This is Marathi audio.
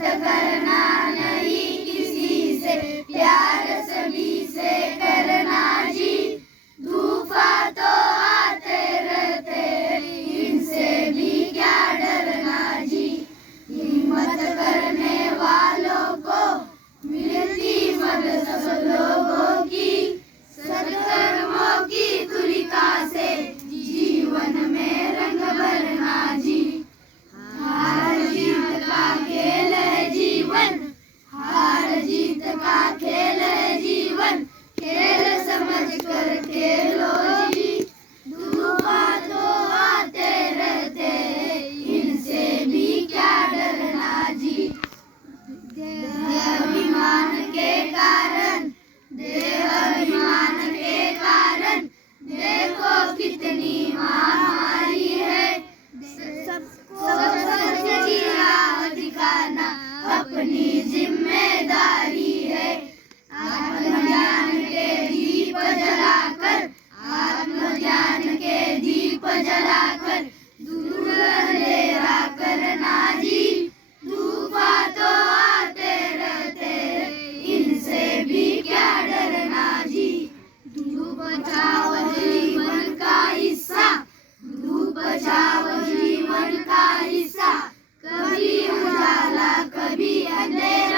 करना नहीं किसी से, प्यार सभी से करना जी। तूफान तो आते रहते इनसे भी क्या डरना जी। हिम्मत करने वालों को मिलती मदद सब लोगों की, सत्कर्मों की तुलिका से जीवन में रंग भरना जी। हार जीत का खेल है जीवन, हार जीत का खेल है जीवन, खेल समझ कर खेलो जी। तूफान तो आते रहते इनसे भी क्या डरना जी। देहाभिमान के कारण, देहाभिमान के कारण देखो कितनी महामारी है। सबको सच्ची राह दिखाना अपनी जिम्मेदारी है। आत्मज्ञान के दीप जलाकर, आत्मज्ञान के दीप जलाकर दूर अंधेरा करना जी। तूफान तो आते रहते इनसे भी क्या डरना जी। धूप छाँव जीवन का हिस्सा, धूप छाँव जीवन का हिस्सा, कभी उजाला कभी अंधेरा।